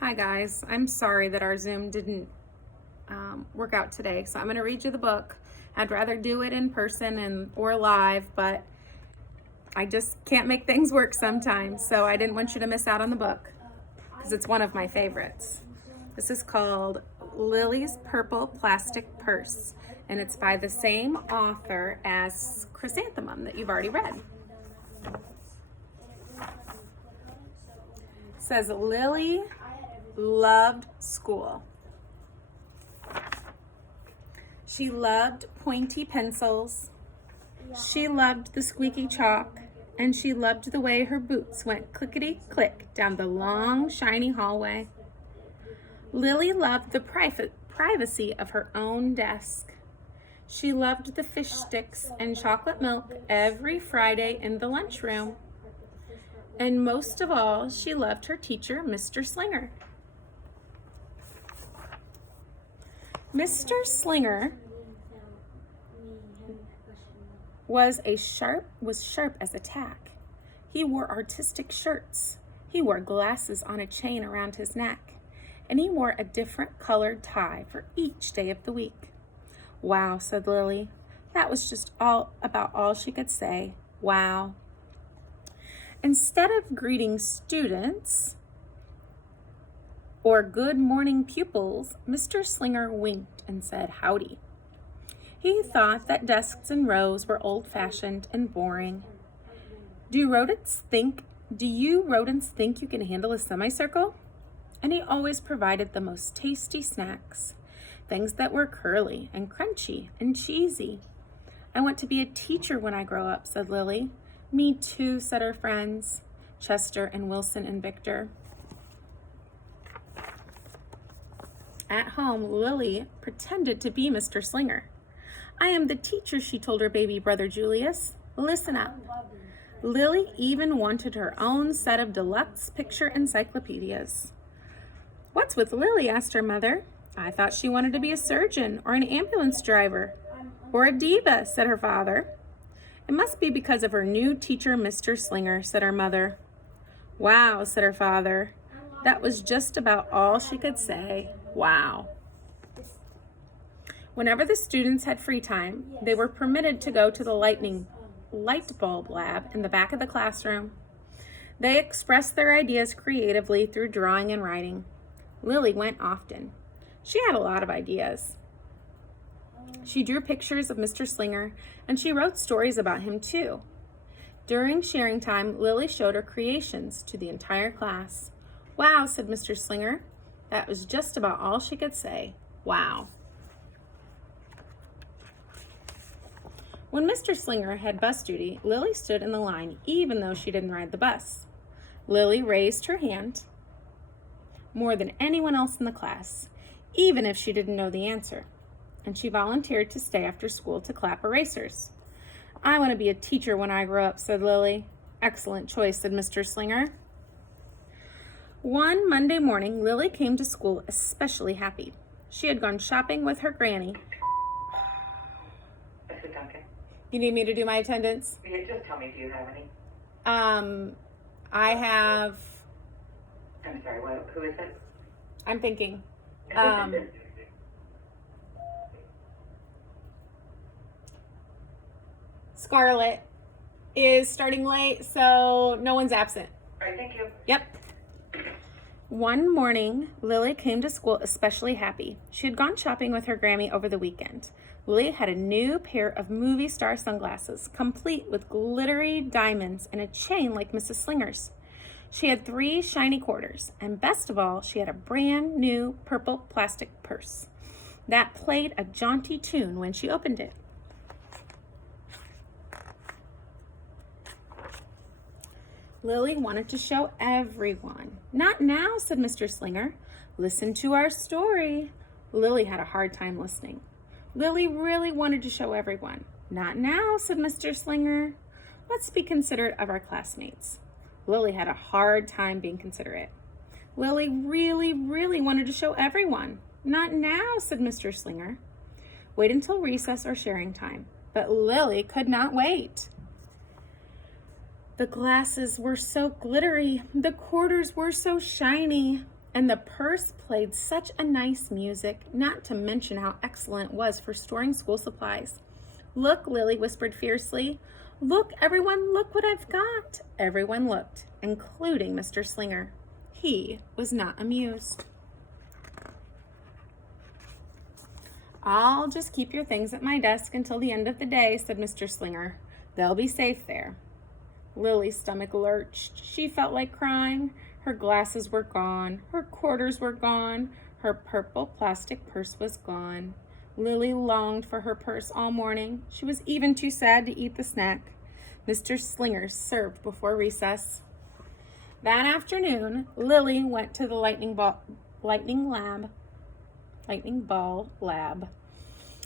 Hi guys, I'm sorry that our Zoom didn't work out today, so I'm going to read you the book. I'd rather do it in person or live, but I just can't make things work sometimes, so I didn't want you to miss out on the book because it's one of my favorites. This is called Lily's Purple Plastic Purse, and it's by the same author as Chrysanthemum that you've already read. It says Lily loved school. She loved pointy pencils. She loved the squeaky chalk, and she loved the way her boots went clickety-click down the long, shiny hallway. Lily loved the privacy of her own desk. She loved the fish sticks and chocolate milk every Friday in the lunchroom. And most of all, she loved her teacher, Mr. Slinger. Mr. Slinger was sharp as a tack. He wore artistic shirts. He wore glasses on a chain around his neck, and he wore a different colored tie for each day of the week. Wow, said Lily. That was just about all she could say. Wow. Instead of greeting students or good morning pupils, Mr. Slinger winked and said howdy. He thought that desks and rows were old-fashioned and boring. Do you rodents think you can handle a semicircle? And he always provided the most tasty snacks, things that were curly and crunchy and cheesy. I want to be a teacher when I grow up, said Lily. Me too, said her friends, Chester and Wilson and Victor. At home, Lily pretended to be Mr. Slinger. I am the teacher, she told her baby brother Julius. Listen up. Lily even wanted her own set of deluxe picture encyclopedias. What's with Lily? Asked her mother. I thought she wanted to be a surgeon or an ambulance driver or a diva, said her father. It must be because of her new teacher, Mr. Slinger, said her mother. Wow, said her father. That was just about all she could say. Wow. Whenever the students had free time, they were permitted to go to the light bulb lab in the back of the classroom. They expressed their ideas creatively through drawing and writing. Lily went often. She had a lot of ideas. She drew pictures of Mr. Slinger, and she wrote stories about him too. During sharing time, Lily showed her creations to the entire class. Wow, said Mr. Slinger. That was just about all she could say. Wow. When Mr. Slinger had bus duty, Lily stood in the line even though she didn't ride the bus. Lily raised her hand more than anyone else in the class, even if she didn't know the answer, and she volunteered to stay after school to clap erasers. I want to be a teacher when I grow up, said Lily. Excellent choice, said Mr. Slinger. One Monday morning, Lily came to school especially happy. She had gone shopping with her granny. Mr. Duncan? You need me to do my attendance? Yeah, just tell me, do you have any? I have, I'm sorry, who is it? I'm thinking, Scarlett is starting late, so no one's absent. All right, thank you. Yep. One morning, Lily came to school especially happy. She had gone shopping with her Grammy over the weekend. Lily had a new pair of movie star sunglasses, complete with glittery diamonds and a chain like Mrs. Slinger's. She had 3 shiny quarters, and best of all, she had a brand new purple plastic purse that played a jaunty tune when she opened it. Lily wanted to show everyone. Not now, said Mr. Slinger. Listen to our story. Lily had a hard time listening. Lily really wanted to show everyone. Not now, said Mr. Slinger. Let's be considerate of our classmates. Lily had a hard time being considerate. Lily really wanted to show everyone. Not now, said Mr. Slinger. Wait until recess or sharing time. But Lily could not wait. The glasses were so glittery. The quarters were so shiny. And the purse played such a nice music, not to mention how excellent it was for storing school supplies. "Look," Lily whispered fiercely. "Look, everyone, look what I've got." Everyone looked, including Mr. Slinger. He was not amused. "I'll just keep your things at my desk until the end of the day," said Mr. Slinger. "They'll be safe there." Lily's stomach lurched. She felt like crying. Her glasses were gone. Her quarters were gone. Her purple plastic purse was gone. Lily longed for her purse all morning. She was even too sad to eat the snack Mr. Slinger served before recess. That afternoon, Lily went to the lightning ball lab.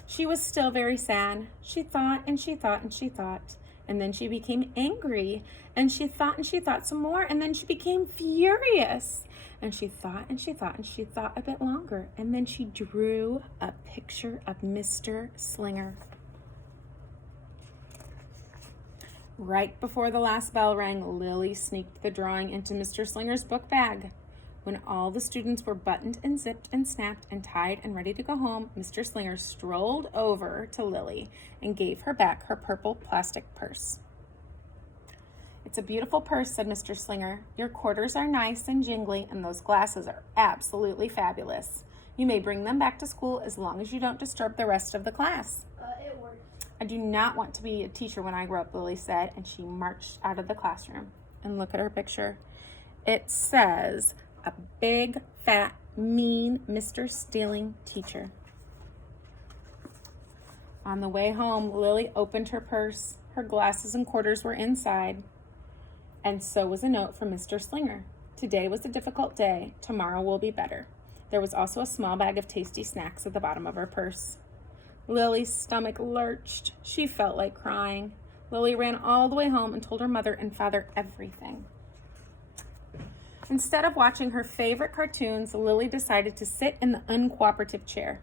She was still very sad. She thought and she thought and she thought. And then she became angry, and she thought some more, and then she became furious. And she thought and she thought and she thought a bit longer, and then she drew a picture of Mr. Slinger. Right before the last bell rang, Lily sneaked the drawing into Mr. Slinger's book bag. When all the students were buttoned and zipped and snapped and tied and ready to go home, Mr. Slinger strolled over to Lily and gave her back her purple plastic purse. "It's a beautiful purse," said Mr. Slinger. "Your quarters are nice and jingly, and those glasses are absolutely fabulous. You may bring them back to school as long as you don't disturb the rest of the class." It worked. "I do not want to be a teacher when I grow up," Lily said, and she marched out of the classroom. And look at her picture. It says, "A big, fat, mean Mr. Stealing teacher." On the way home, Lily opened her purse. Her glasses and quarters were inside. And so was a note from Mr. Slinger. "Today was a difficult day. Tomorrow will be better." There was also a small bag of tasty snacks at the bottom of her purse. Lily's stomach lurched. She felt like crying. Lily ran all the way home and told her mother and father everything. Instead of watching her favorite cartoons, Lily decided to sit in the uncooperative chair.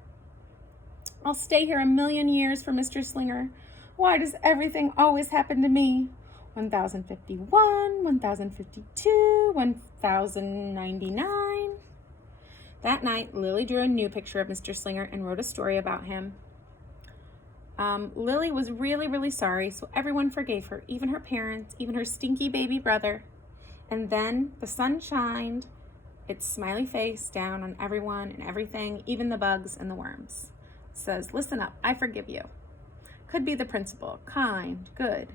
"I'll stay here a million years for Mr. Slinger. Why does everything always happen to me? 1051, 1052, 1099. That night, Lily drew a new picture of Mr. Slinger and wrote a story about him. Lily was really, really sorry, so everyone forgave her, even her parents, even her stinky baby brother. And then the sun shined its smiley face down on everyone and everything, even the bugs and the worms. It says, "Listen up, I forgive you." Could be the principal, kind, good.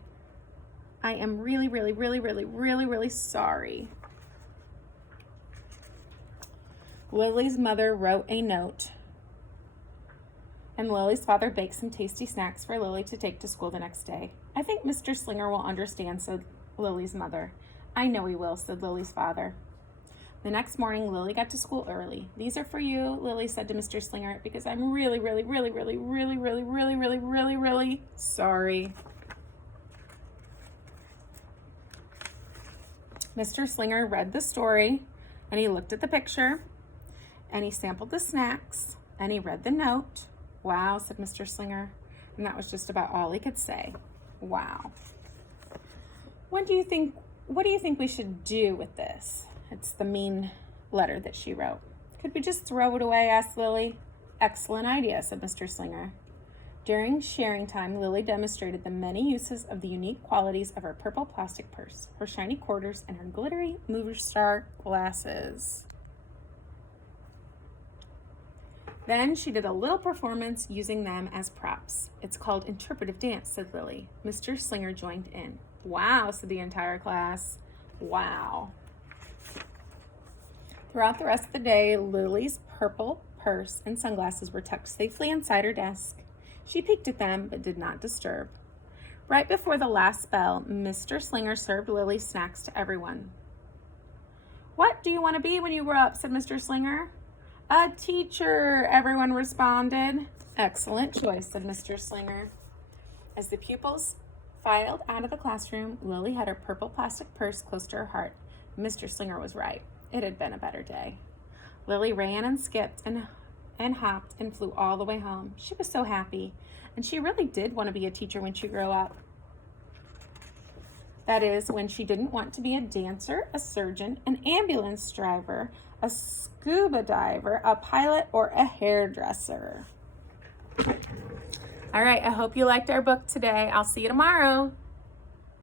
I am really, really, really, really, really, really sorry. Lily's mother wrote a note, and Lily's father baked some tasty snacks for Lily to take to school the next day. "I think Mr. Slinger will understand," said Lily's mother. "I know he will," said Lily's father. The next morning, Lily got to school early. "These are for you," Lily said to Mr. Slinger, "because I'm really, really, really, really, really, really, really, really, really, really sorry." Mr. Slinger read the story, and he looked at the picture, and he sampled the snacks, and he read the note. "Wow," said Mr. Slinger, and that was just about all he could say. Wow. What do you think we should do with this? It's the mean letter that she wrote. "Could we just throw it away?" asked Lily. "Excellent idea," said Mr. Slinger. During sharing time, Lily demonstrated the many uses of the unique qualities of her purple plastic purse, her shiny quarters, and her glittery movie star glasses. Then she did a little performance using them as props. "It's called interpretive dance," said Lily. Mr. Slinger joined in. "Wow," said the entire class. Wow. Throughout the rest of the day, Lily's purple purse and sunglasses were tucked safely inside her desk. She peeked at them, but did not disturb. Right before the last bell, Mr. Slinger served Lily snacks to everyone. "What do you want to be when you grow up?" said Mr. Slinger. "A teacher," everyone responded. "Excellent choice," said Mr. Slinger. As the pupils filed out of the classroom, Lily had her purple plastic purse close to her heart. Mr. Slinger was right. It had been a better day. Lily ran and skipped and hopped and flew all the way home. She was so happy, and she really did want to be a teacher when she grew up. That is, when she didn't want to be a dancer, a surgeon, an ambulance driver, a scuba diver, a pilot, or a hairdresser. All right, I hope you liked our book today. I'll see you tomorrow.